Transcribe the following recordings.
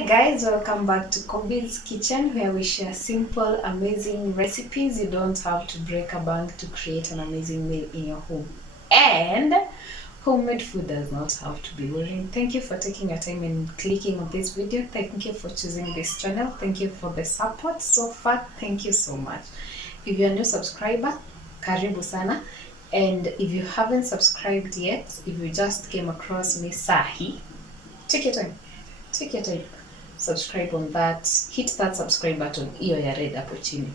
Hi guys, welcome back to Kobe's Kitchen, where we share simple, amazing recipes. You don't have to break a bank to create an amazing meal in your home. And homemade food does not have to be boring. Thank you for taking your time and clicking on this video. Thank you for choosing this channel. Thank you for the support so far. Thank you so much. If you're a new subscriber, karibu sana. And if you haven't subscribed yet, if you just came across me sahi, take your time. Take your time. Subscribe on that. Hit that subscribe button. Hiyo ya red hapo chini.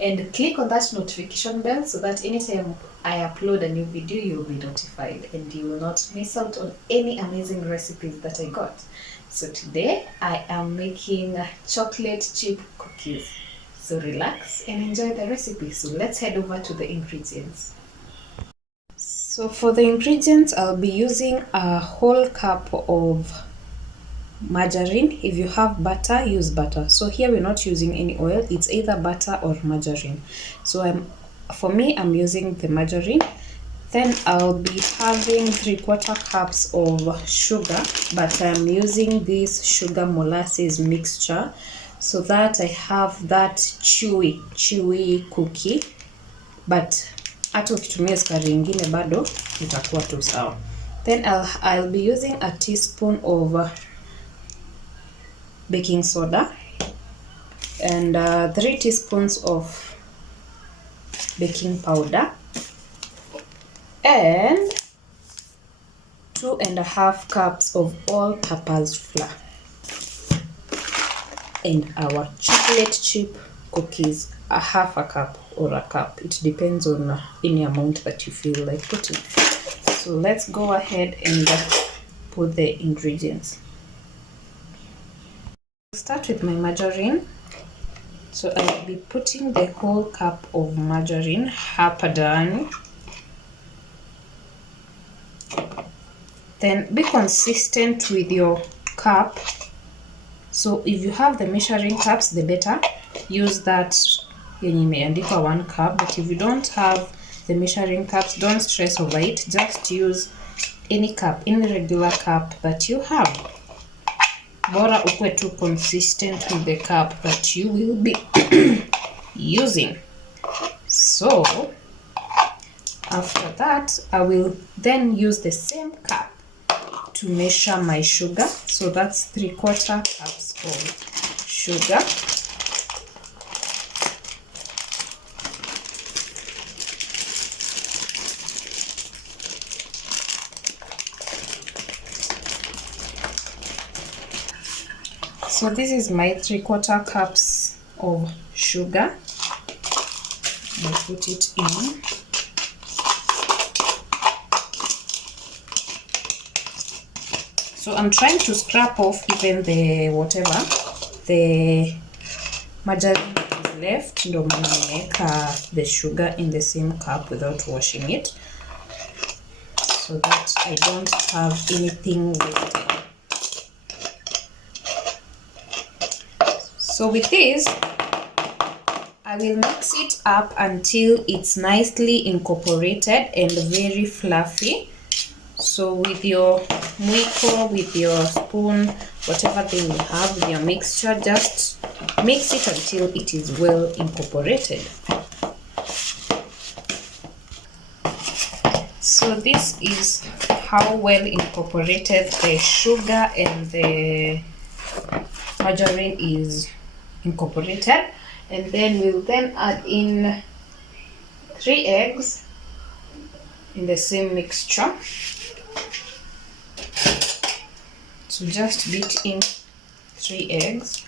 And click on that notification bell so that anytime I upload a new video, you'll be notified and you will not miss out on any amazing recipes that I got. So today I am making chocolate chip cookies. So relax and enjoy the recipe. So let's head over to the ingredients. So for the ingredients, I'll be using a whole cup of margarine. If you have butter, use butter. So here we're not using any oil, it's either butter or margarine. So I'm using the margarine. Then I'll be having 3/4 cups of sugar, but I'm using this sugar molasses mixture so that I have that chewy cookie, but hata ukitumia sukari ingine bado itakuwa tu sawa. Then I'll be using a teaspoon of baking soda and 3 teaspoons of baking powder and 2.5 cups of all-purpose flour, and our chocolate chip cookies, a half a cup or a cup. It depends on any amount that you feel like putting. So let's go ahead and put the ingredients. Start with my margarine. So I'll be putting the whole cup of margarine hapa ndani. Then be consistent with your cup. So if you have the measuring cups, the better. Use that yenye imeandikwa 1 cup, but if you don't have the measuring cups, don't stress over it. Just use any cup, any regular cup that you have. Bora ukwe too consistent with the cup that you will be using. So after that, I will then use the same cup to measure my sugar. So that's 3/4 cups of sugar. So this is my 3/4 cups of sugar. I put it in. So I'm trying to scrap off even the margarine that is left. Ndo maana nimeweka the sugar in the same cup without washing it, so that I don't have anything wasted. So with this, I will mix it up until it's nicely incorporated and very fluffy. So with your mwiko, with your spoon, whatever thing you have with your mixture, just mix it until it is well incorporated. So this is how well incorporated the sugar and the margarine is incorporated. And then we'll then add in 3 eggs in the same mixture. So just beat in 3 eggs.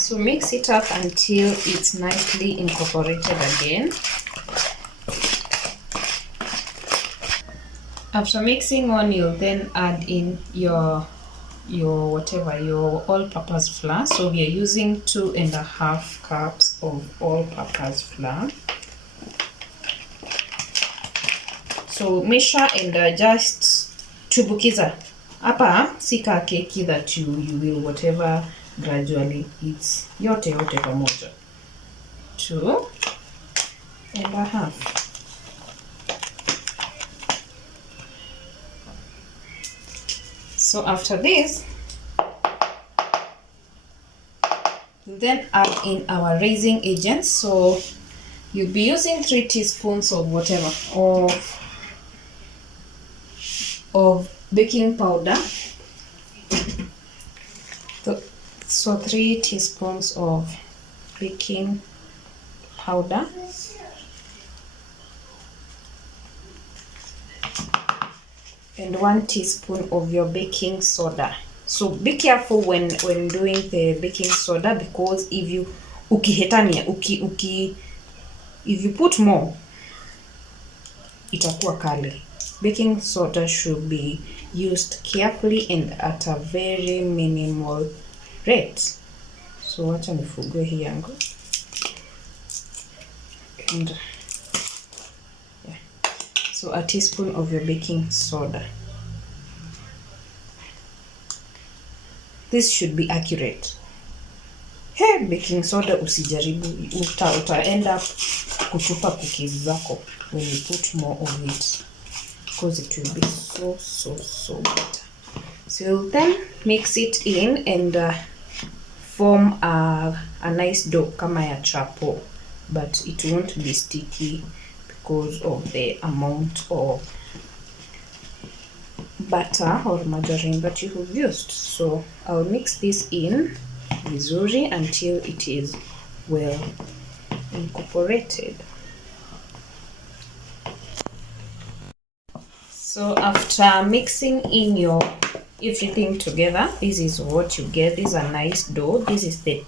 So mix it up until it's nicely incorporated again. After mixing on, you'll then add in your all-purpose flour. So we are using 2.5 cups of all-purpose flour. So measure and just chubukiza Hapa sika keki that you will whatever gradually, it's yote pamoja. 2.5. So after this, we'll then add in our raising agents. So you'll be using 3 teaspoons of whatever, of baking powder. So 3 teaspoons of baking powder. And 1 teaspoon of your baking soda. So be careful when doing the baking soda, because if you if you put more, itakuwa kali. Baking soda should be used carefully and at a very minimal rate. So wacha nifugue hii yangu. And yeah. So a teaspoon of your baking soda. This should be accurate. Hey, baking soda usijaribu, uta end up kutupa cookies zako when you put more of it, because it will be so bitter. So you'll then mix it in and form a nice dough kama ya chapo, but it won't be sticky because of the amount of butter or margarine that you have used. So I'll mix this in vizuri until it is well incorporated. So after mixing in your everything together, this is what you get. This is a nice dough. This is the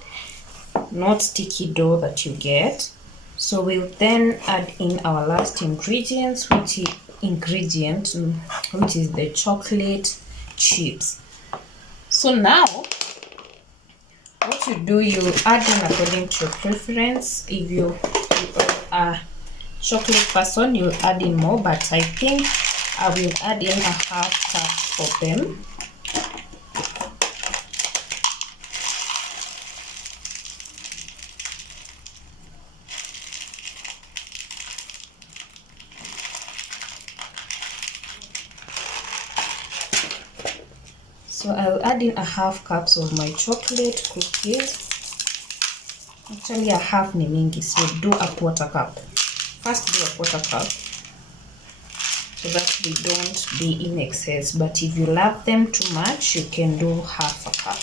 not sticky dough that you get. So we'll then add in our last ingredients, which is the chocolate chips. So now what you do, you add in according to your preference. If you are a chocolate person, you'll add in more, but I think I will add in a half cup for them. So I'll add in a half cups of my chocolate cookies. Actually a half ni mingi, so do a quarter cup. First do a quarter cup so that they don't be in excess, but if you love them too much, you can do half a cup.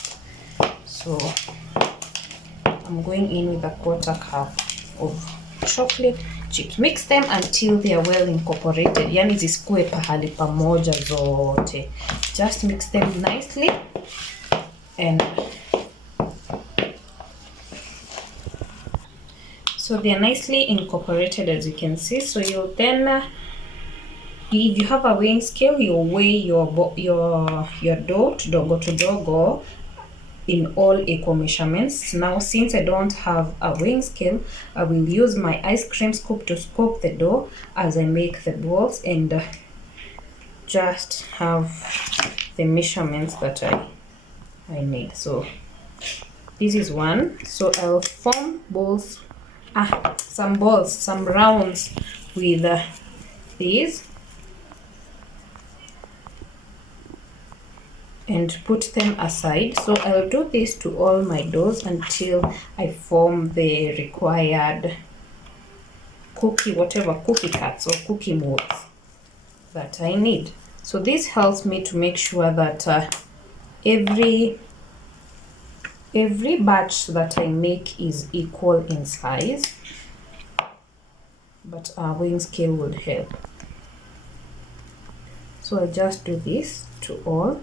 So I'm going in with a quarter cup of chocolate chips. Mix them until they are well incorporated, yani zisikue pahali pamoja zote. Just mix them nicely and so they are nicely incorporated, as you can see. So you'll then if you have a weighing scale, you'll weigh your dough kidogo kidogo in all equal measurements. Now since I don't have a weighing scale, I will use my ice cream scoop to scoop the dough as I make the balls and just have the measurements that I need. So this is one. So I'll form balls, some rounds with these and put them aside. So I'll do this to all my doughs until I form the required cookie cuts or cookie molds that I need. So this helps me to make sure that every batch that I make is equal in size, but our weighing scale would help. So I'll just do this to all,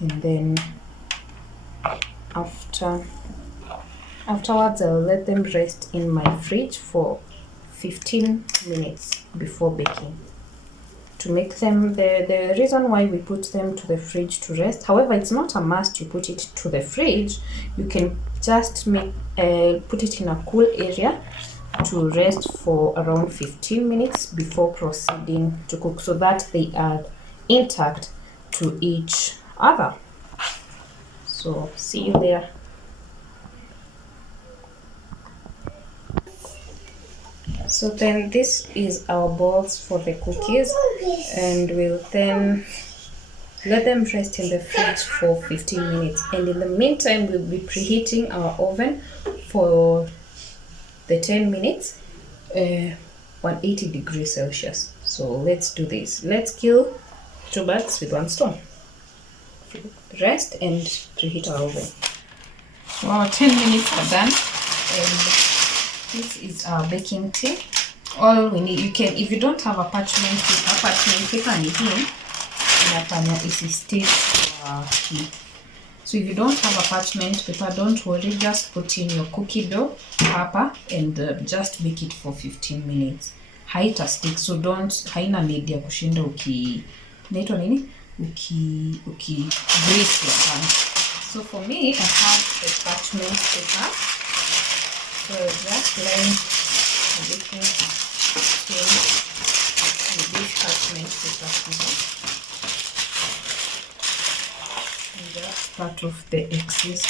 and then afterwards I'll let them rest in my fridge for 15 minutes before baking. To make them, the reason why we put them to the fridge to rest, however, it's not a must you put it to the fridge. You can just put it in a cool area to rest for around 15 minutes before proceeding to cook, so that they are intact to each other. So see you there. So then this is our balls for the cookies, and we'll then let them rest in the fridge for 15 minutes. And in the meantime, we'll be preheating our oven for the 10 minutes, 180 degrees Celsius. So let's do this. Let's kill 2 birds with 1 stone. Rest and preheat our oven. So our 10 minutes are done, and this is our baking tin. All we need, you can, if you don't have a parchment paper ni hii inafanya isistick heat. So if you don't have a parchment paper, don't worry, just put in your cookie dough hapa and just bake it for 15 minutes. Haita stick, so haina need ya kushinda naitwa nini? Grease your pan. So for me, I have the parchment paper. So just line the baking tin with this parchment paper here. And just part of the excess.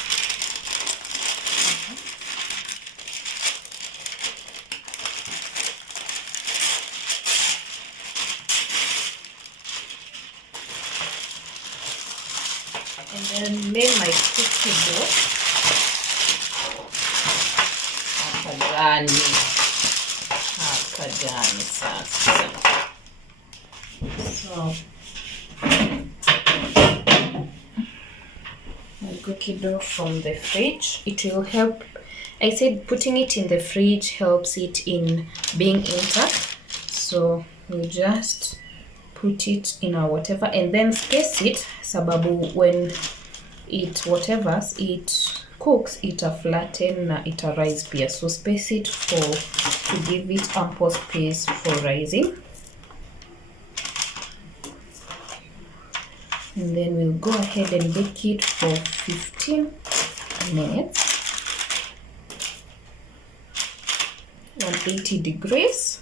And then make my cookie dough. Hakajani sasa. So my cookie dough from the fridge. It will help. I said putting it in the fridge helps it in being intact. So we just put it in our whatever and then space it, sababu when it cooks, it flatten na it rise pia. So space it to give it ample space for rising. And then we'll go ahead and bake it for 15 minutes. 180 degrees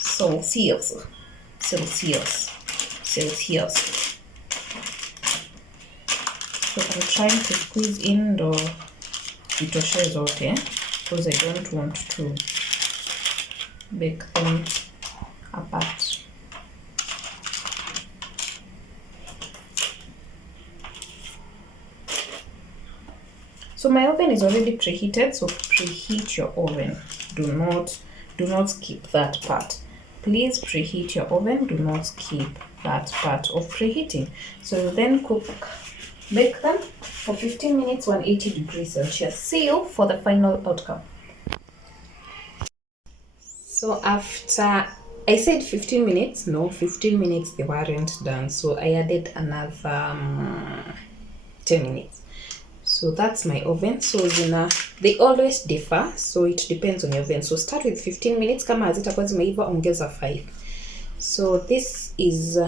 Celsius. So I'm trying to squeeze in the itoshe zote because I don't want to bake them apart. So my oven is already preheated, so preheat your oven. Do not skip that part. Please preheat your oven. Do not skip that part of preheating. So then bake them for 15 minutes, 180 degrees Celsius. See you for the final outcome. So after I said 15 minutes, no, 15 minutes they weren't done. So I added another 10 minutes. So that's my oven. So they always differ, so it depends on your oven. So start with 15 minutes, kama hazitakuwa zimeiva ongeza 5. So this is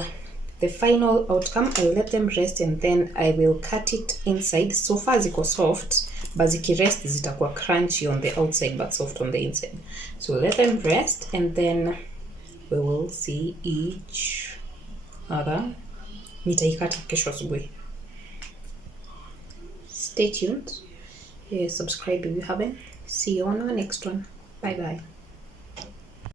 the final outcome. I'll let them rest and then I will cut it inside. So far ziko soft, but zikirest zitakuwa crunchy on the outside but soft on the inside. So let them rest and then we will see each other. Nitaikata kesho asubuhi. Stay tuned. Subscribe if you haven't. See you on our next one. Bye bye.